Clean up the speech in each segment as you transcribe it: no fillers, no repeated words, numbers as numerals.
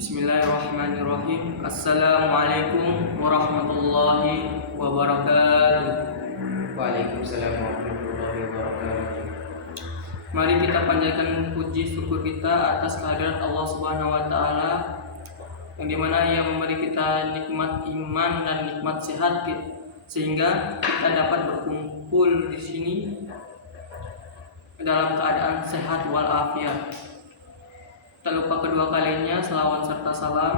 Bismillahirrahmanirrahim. Assalamualaikum warahmatullahi wabarakatuh. Waalaikumsalam warahmatullahi wabarakatuh. Mari kita panjatkan puji syukur kita atas kehadirat Allah Subhanahu wa taala yang dimana Ia memberi kita nikmat iman dan nikmat sehat sehingga kita dapat berkumpul di sini dalam keadaan sehat walafiat. Tak lupa kedua kalinya selawat serta salam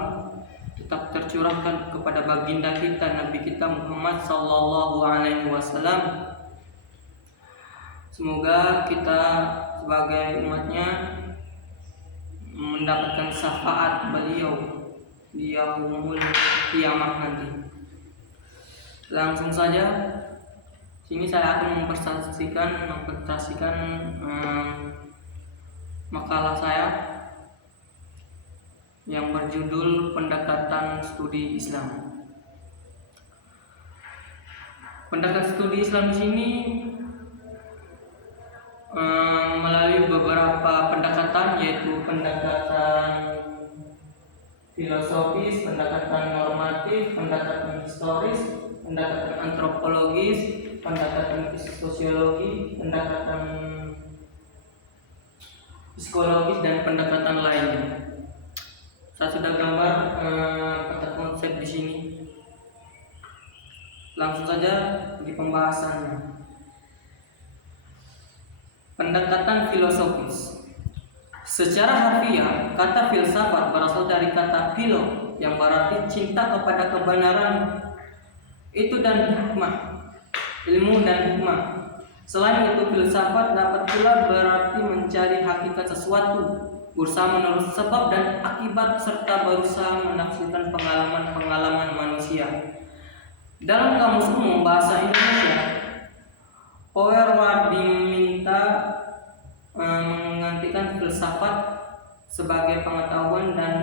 tetap tercurahkan kepada baginda kita Nabi kita Muhammad sallallahu alaihi wasallam. Semoga kita sebagai umatnya mendapatkan syafaat beliau di yaumul kiamah nanti. Langsung saja sini saya akan mempresentasikan makalah saya yang berjudul Pendekatan Studi Islam. Pendekatan studi Islam di sini melalui beberapa pendekatan, yaitu pendekatan filosofis, pendekatan normatif, pendekatan historis, pendekatan antropologis, pendekatan sosiologi, pendekatan psikologis, dan pendekatan lainnya. Saya sudah gambar kata konsep di sini. Langsung saja di pembahasannya. Pendekatan filosofis. Secara harfiah, kata filsafat berasal dari kata philo yang berarti cinta kepada kebenaran itu dan hikmah, ilmu dan hikmah. Selain itu, filsafat dapat pula berarti mencari hakikat sesuatu, berusaha menurut sebab dan akibat, serta berusaha menafsirkan pengalaman-pengalaman manusia. Dalam Kamus Umum Bahasa Indonesia, Powerward diminta menggantikan filsafat sebagai pengetahuan dan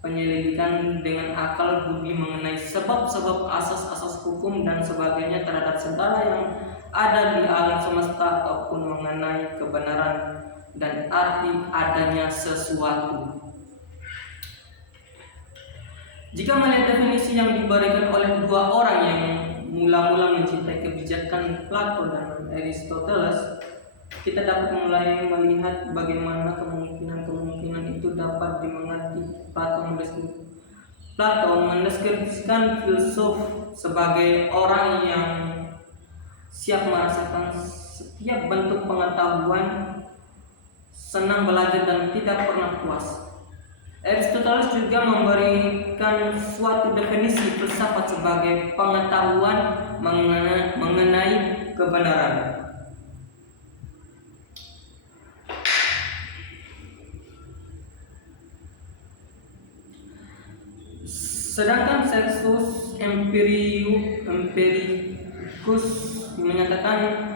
penyelidikan dengan akal budi mengenai sebab-sebab, asas-asas hukum dan sebagainya terhadap segala yang ada di alam semesta ataupun mengenai kebenaran dan arti adanya sesuatu. Jika melihat definisi yang diberikan oleh dua orang yang mula-mula mencintai kebijakan Plato dan Aristoteles, kita dapat mulai melihat bagaimana kemungkinan-kemungkinan itu dapat dimengerti. Plato mendeskripsikan filsuf sebagai orang yang siap merasakan setiap bentuk pengetahuan, senang belajar dan tidak pernah puas. Aristoteles juga memberikan suatu definisi filsafat sebagai pengetahuan mengenai kebenaran. Sedangkan Sextus Empiricus menyatakan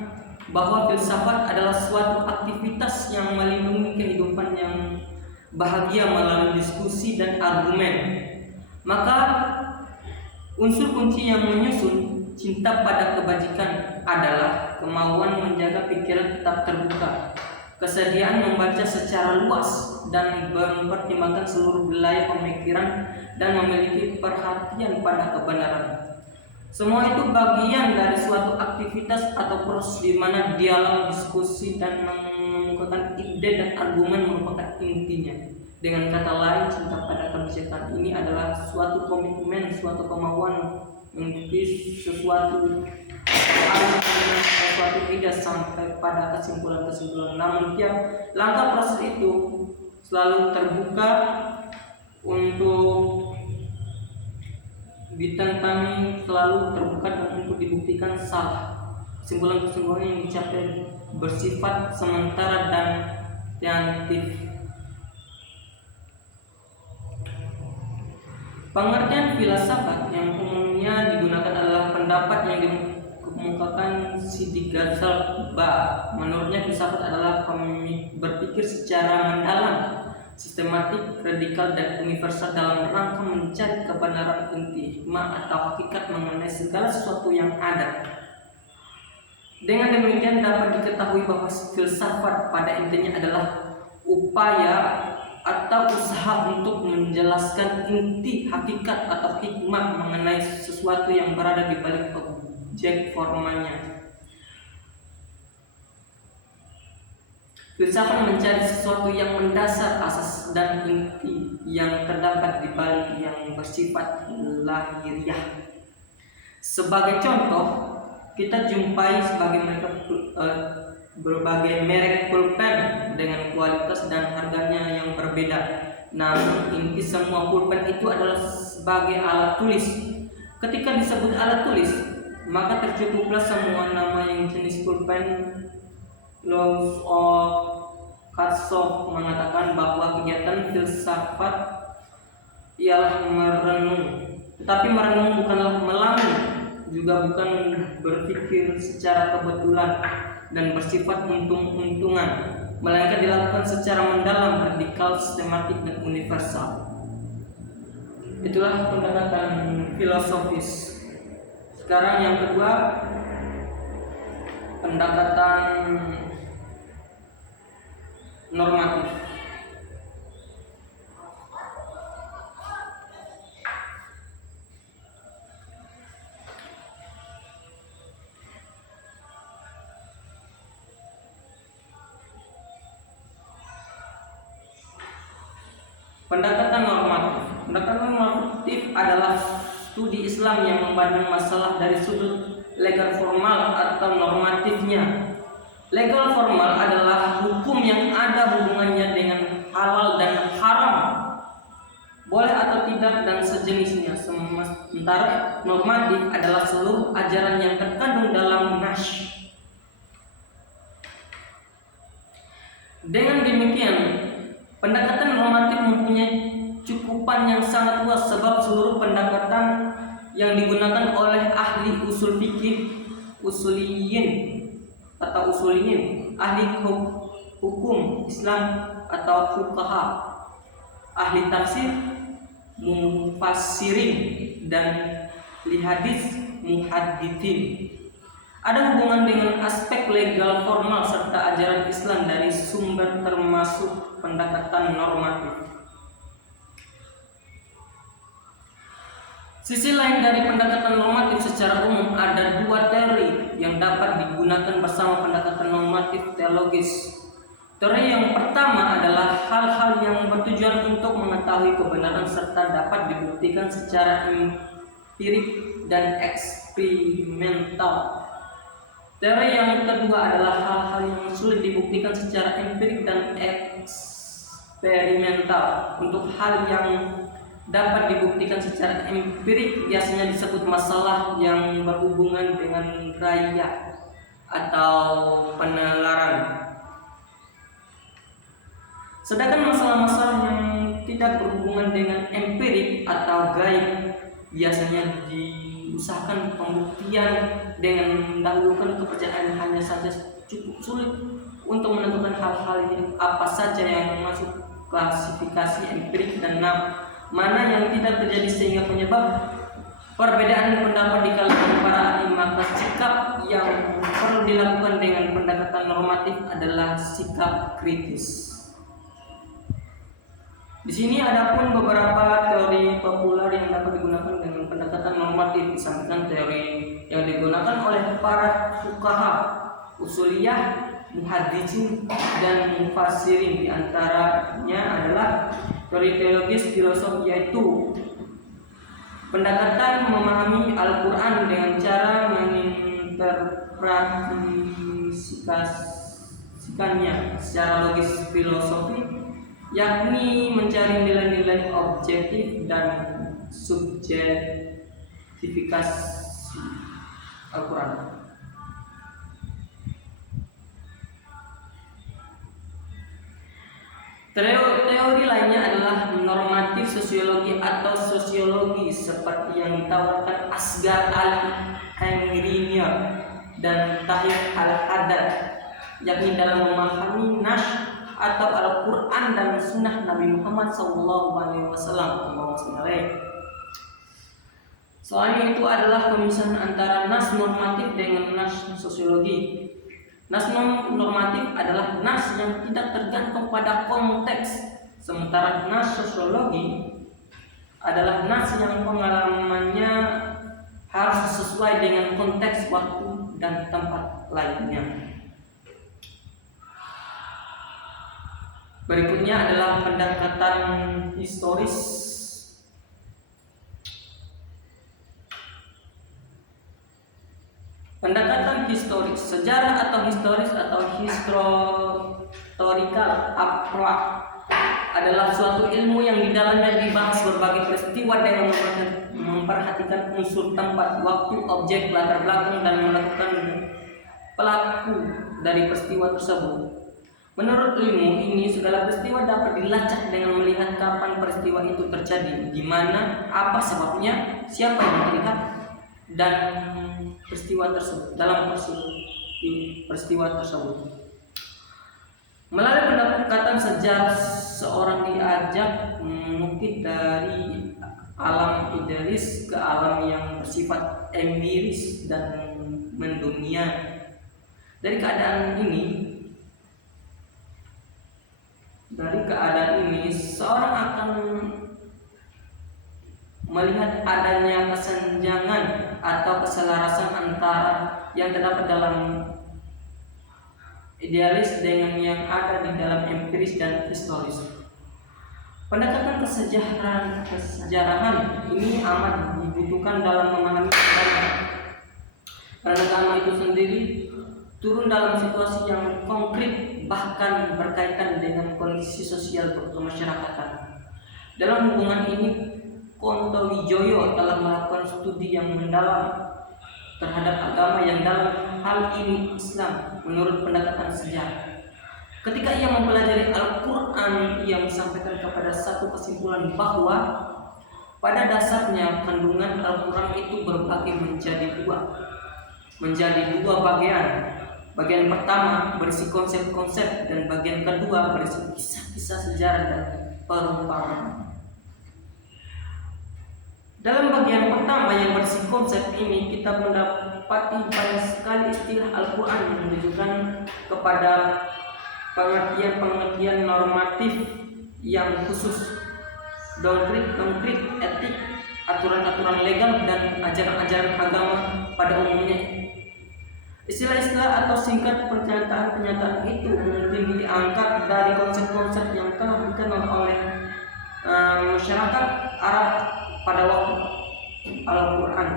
bahwa filsafat adalah suatu aktivitas yang melindungi kehidupan yang bahagia melalui diskusi dan argumen. Maka unsur kunci yang menyusun cinta pada kebajikan adalah kemauan menjaga pikiran tetap terbuka, kesediaan membaca secara luas dan mempertimbangkan seluruh wilayah pemikiran, dan memiliki perhatian pada kebenaran. Semua itu bagian dari suatu aktivitas atau proses di mana dialog, diskusi, dan mengungkapkan ide dan argumen merupakan intinya. Dengan kata lain, cinta pada kebijakan ini adalah suatu komitmen, suatu kemauan mengikuti sesuatu ide sampai pada kesimpulan-kesimpulan. Namun tiap langkah proses itu selalu terbuka untuk ditantangi, selalu terbuka dan untuk dibuktikan salah. Kesimpulan-kesimpulan yang dicapai bersifat sementara dan tentatif. Pengertian filsafat yang umumnya digunakan adalah pendapat yang dikemukakan Sidi Ghazal Ba. Menurutnya filsafat adalah berpikir secara mendalam, sistematik, radikal, dan universal dalam rangka mencari kebenaran inti, hikmah atau hakikat mengenai segala sesuatu yang ada. Dengan demikian dapat diketahui bahwa filsafat pada intinya adalah upaya atau usaha berusaha untuk menjelaskan inti hakikat atau hikmah mengenai sesuatu yang berada di balik objek formanya. Filsafat mencari sesuatu yang mendasar, asas dan inti yang terdapat di balik yang bersifat lahiriah. Sebagai contoh, kita jumpai berbagai merek pulpen dengan kualitas dan harganya yang berbeda. Namun inti semua pulpen itu adalah sebagai alat tulis. Ketika disebut alat tulis, maka tercukuplah semua nama yang jenis pulpen. Laws of Katsoff mengatakan bahwa kegiatan filsafat ialah merenung. Tetapi merenung bukanlah melamun, juga bukan berpikir secara kebetulan dan bersifat untung-untungan, melainkan dilakukan secara mendalam, radikal, sistematik, dan universal. Itulah pendekatan filosofis. Sekarang yang kedua, pendekatan normatif. Pendekatan normatif adalah studi Islam yang memandang masalah dari sudut legal formal atau normatifnya. Legal formal adalah hukum yang ada hubungannya dengan halal dan haram, boleh atau tidak dan sejenisnya. Sementara normatif adalah seluruh ajaran yang terkandung dalam nas. Dengan demikian, pendekatan normatif mempunyai cukupan yang sangat luas, sebab seluruh pendekatan yang digunakan oleh ahli usul fikih, usuliyin, ahli hukum Islam atau fuqaha, ahli tafsir, mufassirin, dan li hadis, muhaddithin, ada hubungan dengan aspek legal formal serta ajaran Islam dari sumber termasuk pendekatan normatif. Sisi lain dari pendekatan normatif secara umum, ada dua teori yang dapat digunakan bersama pendekatan normatif teologis. Teori yang pertama adalah hal-hal yang bertujuan untuk mengetahui kebenaran serta dapat dibuktikan secara empirik dan eksperimental. Teori yang kedua adalah hal-hal yang sulit dibuktikan secara empirik dan eksperimental. Untuk hal yang dapat dibuktikan secara empirik biasanya disebut masalah yang berhubungan dengan raya atau penalaran. Sedangkan masalah-masalah yang tidak berhubungan dengan empirik atau gaib biasanya diusahakan pembuktian dengan mendahulukan kepercayaan. Hanya saja cukup sulit untuk menentukan hal-hal apa saja yang masuk klasifikasi empirik dan mana yang tidak terjadi, sehingga penyebab perbedaan pendapat di kalangan para ahli. Maka sikap yang perlu dilakukan dengan pendekatan normatif adalah sikap kritis. Di sini ada pun beberapa teori populer yang dapat digunakan dengan pendekatan normatif, disampaikan teori yang digunakan oleh para fuqaha, usuliyah, muhadditsin, dan mufassirin. Di antaranya adalah teori teologis filosof, yaitu pendekatan memahami Al-Quran dengan cara menginterpretasikannya secara logis filosofi, yakni mencari nilai-nilai objektif dan subjektifikasi Al-Quran. Teori lainnya adalah normatif sosiologi atau sosiologi, seperti yang ditawarkan Asghar al-Hengrinya dan Tahir al-Haddad, yakni dalam memahami nas atau Al-Quran dan Sunnah Nabi Muhammad SAW. Selain itu adalah pemisahan antara nas normatif dengan nas sosiologi. Nas normatif adalah nas yang tidak tergantung pada konteks Sementara nas sosiologi adalah nas yang pengalamannya harus sesuai dengan konteks waktu dan tempat lainnya. Berikutnya adalah pendekatan historis. Pendekatan historis, sejarah atau historis atau historical approach adalah suatu ilmu yang di dalamnya dibahas berbagai peristiwa dengan memperhatikan unsur tempat, waktu, objek, latar belakang dan melakukan pelaku dari peristiwa tersebut. Menurut ilmu ini, segala peristiwa dapat dilacak dengan melihat kapan peristiwa itu terjadi, di mana, apa sebabnya, siapa yang terlihat, dan peristiwa tersebut dalam peristiwa tersebut. Melalui pendekatan sejarah, seorang diajak mengukir dari alam idealis ke alam yang bersifat empiris dan mendunia. Dari keadaan ini, seorang akan melihat adanya kesenjangan atau keselarasan antara yang terdapat dalam idealis dengan yang ada di dalam empiris dan historis. Pendekatan kesejarahan ini amat dibutuhkan dalam memahami agama, karena agama itu sendiri turun dalam situasi yang konkret, bahkan berkaitan dengan kondisi sosial kemasyarakatan. Dalam hubungan ini, Kontowijoyo telah melakukan studi yang mendalam terhadap agama yang dalam hal ini Islam menurut pendekatan sejarah. Ketika ia mempelajari Al-Quran, ia menyampaikan kepada satu kesimpulan bahwa pada dasarnya kandungan Al-Quran itu berbagi menjadi dua bagian. Bagian pertama berisi konsep-konsep dan bagian kedua berisi kisah-kisah sejarah dan perumpamaan. Dalam bagian pertama yang berisi konsep ini, kita mendapati banyak sekali istilah Al-Quran yang menunjukkan kepada pengertian normatif yang khusus, doktrin, etik, aturan-aturan legal, dan ajaran-ajaran agama pada umumnya. Istilah-istilah atau singkat pernyataan-pernyataan itu mungkin diangkat dari konsep-konsep yang telah dikenal oleh masyarakat Arab pada waktu Al-Quran,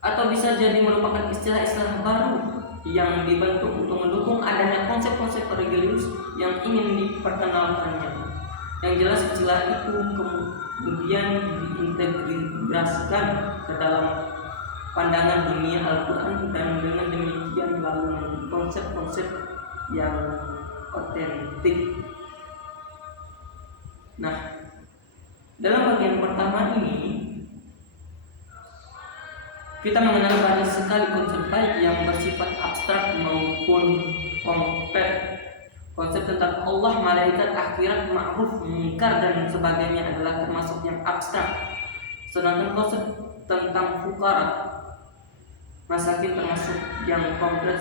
atau bisa jadi merupakan istilah-istilah baru yang dibentuk untuk mendukung adanya konsep-konsep religius yang ingin diperkenalkannya. Yang jelas istilah itu kemudian diintegrasikan ke dalam pandangan dunia Al-Quran, dan dengan demikian lalu menjadi konsep-konsep yang otentik. Nah, dalam bagian pertama ini kita mengenal banyak sekali konsep baik yang bersifat abstrak maupun konkret. Konsep tentang Allah, malaikat, akhirat, ma'ruf, munkar, dan sebagainya adalah termasuk yang abstrak. Sedangkan konsep tentang fukara, masakin, termasuk yang konkret,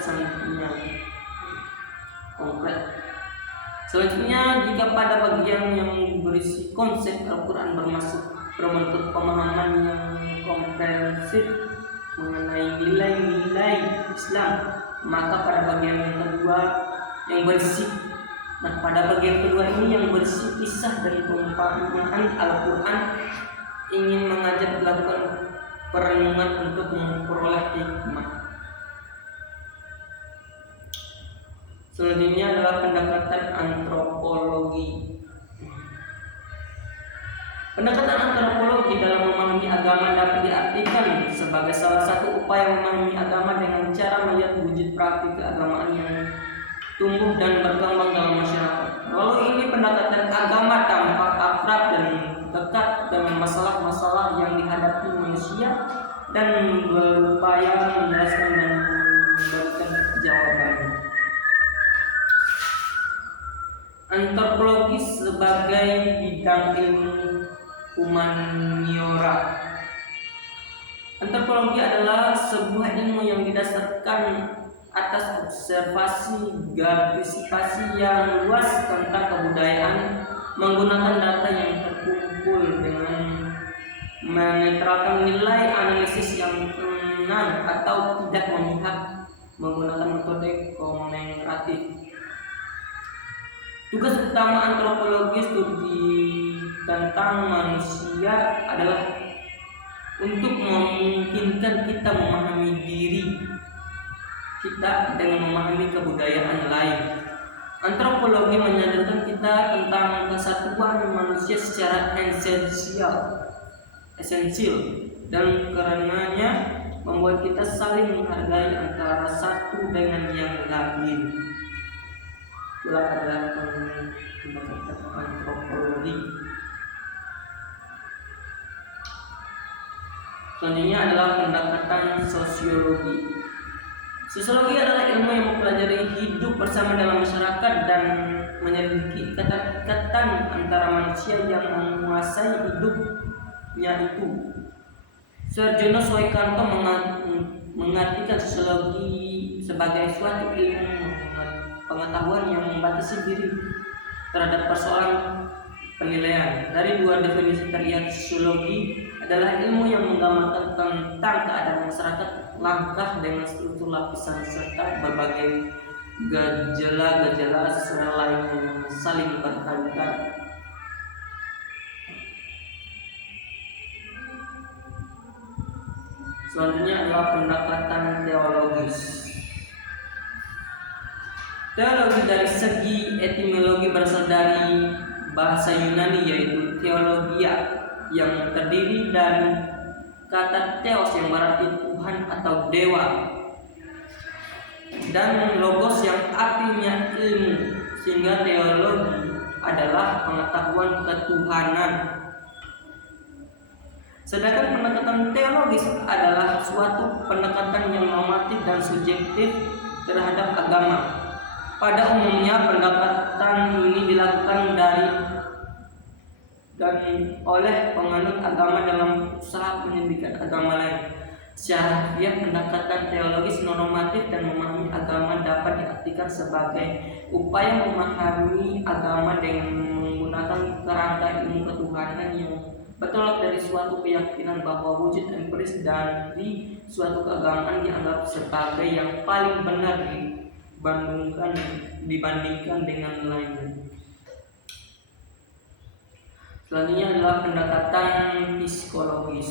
Selanjutnya, jika pada bagian yang berisi konsep Al-Quran berbentuk pemahaman yang komprehensif mengenai nilai-nilai Islam, maka pada bagian yang kedua pada bagian kedua ini yang berisi kisah dari perumpamaan Al-Quran ingin mengajak melakukan perenungan untuk memperoleh hikmah. Selanjutnya adalah pendekatan antropologi. Pendekatan antropologi dalam memahami agama dapat diartikan sebagai salah satu upaya memahami agama dengan cara melihat wujud praktik keagamaan yang tumbuh dan berkembang dalam masyarakat. Lalu ini pendekatan agama tampak akrab dan dekat dengan masalah-masalah yang dihadapi manusia dan berupaya menjelaskan dan memberikan jawabannya. Antropologi sebagai bidang ilmu humaniora. Antropologi adalah sebuah ilmu yang didasarkan atas observasi partisipasi yang luas tentang kebudayaan menggunakan data yang terkumpul dengan menetralkan nilai analisis yang tenang atau tidak memihak menggunakan metode komparatif. Tugas utama antropologi studi tentang manusia adalah untuk memungkinkan kita memahami diri kita dengan memahami kebudayaan lain. Antropologi menyadarkan kita tentang kesatuan manusia secara esensial dan karenanya membuat kita saling menghargai antara satu dengan yang lain. Itulah adalah pendekatan antropologi. Selanjutnya adalah pendekatan sosiologi. Sosiologi adalah ilmu yang mempelajari hidup bersama dalam masyarakat dan menyelidiki ikatan antara manusia yang menguasai hidupnya itu. Sarjana Soekarno mengartikan sosiologi sebagai suatu ilmu pengetahuan yang membatasi diri terhadap persoalan penilaian. Dari dua definisi terlihat sosiologi adalah ilmu yang menggambarkan tentang keadaan masyarakat, langkah dengan struktur lapisan serta berbagai gejala-gejala secara lain yang saling berkaitan. Selanjutnya adalah pendekatan teologis. Teologi dari segi etimologi berasal dari bahasa Yunani yaitu theologia yang terdiri dari kata theos yang berarti Tuhan atau dewa dan logos yang artinya ilmu, sehingga teologi adalah pengetahuan ketuhanan. Sedangkan pendekatan teologis adalah suatu pendekatan yang normatif dan subjektif terhadap agama. Pada umumnya pendekatan ini dilakukan oleh penganut agama dalam usaha menyembuhkan agama lain. Secara harfiah, pendekatan teologis normatif dan memahami agama dapat diartikan sebagai upaya memahami agama dengan menggunakan kerangka ilmu ketuhanan yang bertolak dari suatu keyakinan bahwa wujud empiris dari suatu keagamaan dianggap sebagai yang paling benar dibandingkan dengan lainnya. Selanjutnya adalah pendekatan psikologis.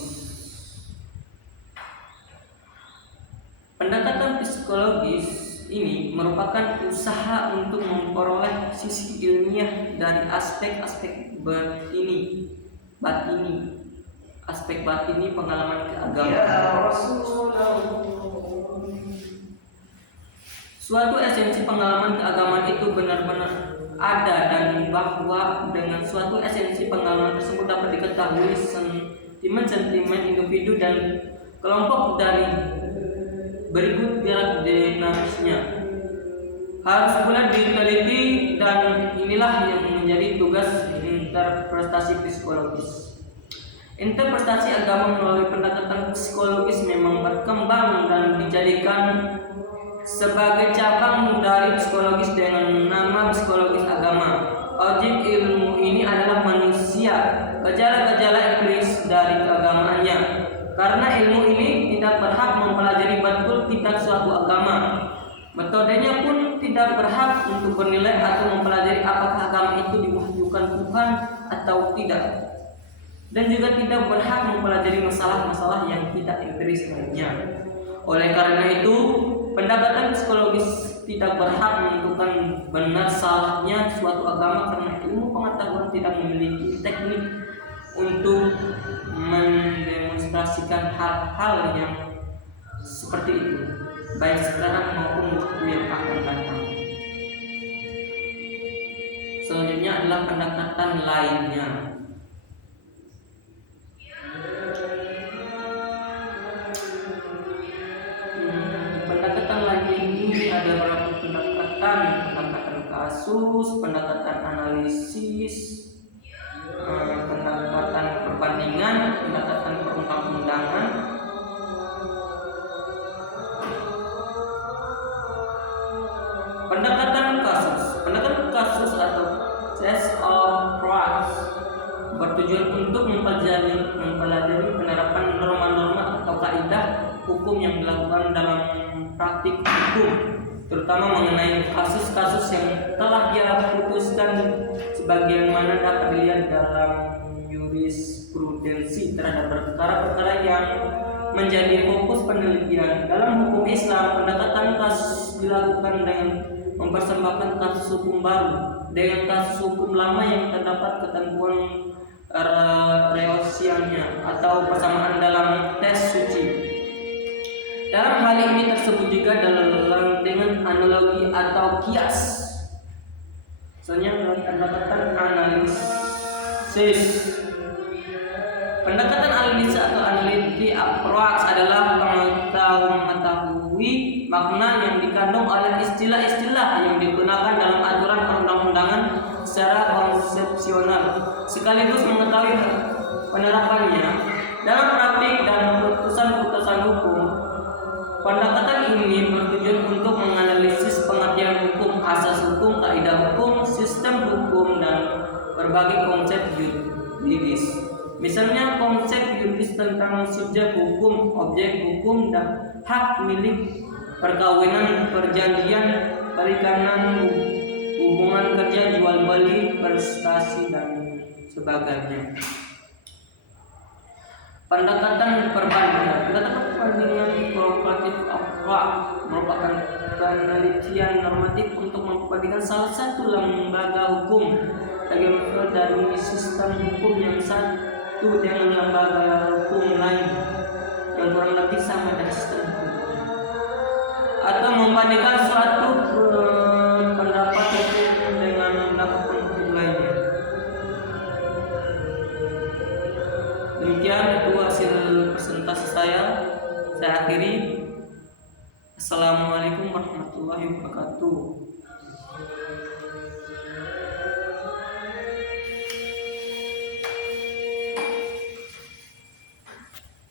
Pendekatan psikologis ini merupakan usaha untuk memperoleh sisi ilmiah dari aspek-aspek batini pengalaman keagamaan. Suatu esensi pengalaman keagamaan itu benar-benar ada dan bahwa dengan suatu esensi pengalaman tersebut dapat diketahui sentimen individu dan kelompok dari berikut gerak dinamisnya. Harus pula diteliti dan inilah yang menjadi tugas interpretasi psikologis. Interpretasi agama melalui pendekatan psikologis memang berkembang dan dijadikan sebagai cabang dari psikologis dengan nama psikologis agama. Objek ilmu ini adalah manusia, gejala-gejala empiris dari keagamaannya. Karena ilmu ini tidak berhak mempelajari betul kitab suatu agama. Metodenya pun tidak berhak untuk bernilai atau mempelajari apakah agama itu diwahyukan Tuhan atau tidak. Dan juga tidak berhak mempelajari masalah-masalah yang tidak empiris lainnya. Oleh karena itu, pendekatan psikologis tidak berhak menentukan benar salahnya suatu agama karena ilmu pengetahuan tidak memiliki teknik untuk mendemonstrasikan hal-hal yang seperti itu, baik sekarang maupun waktu yang akan datang. Selanjutnya adalah pendekatan lainnya. Pendekatan lainnya ini ada beberapa pendekatan kasus, pendekatan analisis, pendekatan perbandingan, pendekatan perundang-undangan, bertujuan untuk mempelajari penerapan norma-norma atau kaidah hukum yang dilakukan dalam praktik hukum, terutama mengenai kasus-kasus yang telah dia putuskan, sebagaimana mana dapat dilihat dalam jurisprudensi terhadap perkara-perkara yang menjadi fokus penelitian. Dalam hukum Islam, pendekatan kasus dilakukan dengan mempersembahkan kasus hukum baru dengan kasus hukum lama yang terdapat ketentuan reusiannya atau persamaan dalam tes suci. Dalam hal ini tersebut juga dalam dengan analogi atau kias. Misalnya pendekatan analisis. Pendekatan analisis atau analytic approach adalah mengetahui makna yang dikandung oleh istilah-istilah yang digunakan dalam aturan perundang-undangan secara konsepsional, sekaligus mengetahui penerapannya dalam praktik dan putusan-putusan hukum. Pendekatan ini bertujuan untuk menganalisis pengertian hukum, asas hukum, kaidah hukum, sistem hukum, dan berbagai konsep yuridis. Misalnya konsep yuridis tentang subjek hukum, objek hukum, dan hak milik, perkawinan, perjanjian, perikanan, hubungan kerja, jual beli, prestasi, dan sebagainya. Pendekatan perbandingan. Pendekatan perbandingan komparatif merupakan penelitian normatif untuk membandingkan salah satu lembaga hukum dari sistem hukum yang satu dengan lembaga hukum lain yang kurang lebih sama dari sistem hukum, atau membandingkan suatu pendapat hukum dengan pendapat hukum lainnya. Demikian itu hasil presentasi saya akhiri. Assalamualaikum warahmatullahi wabarakatuh.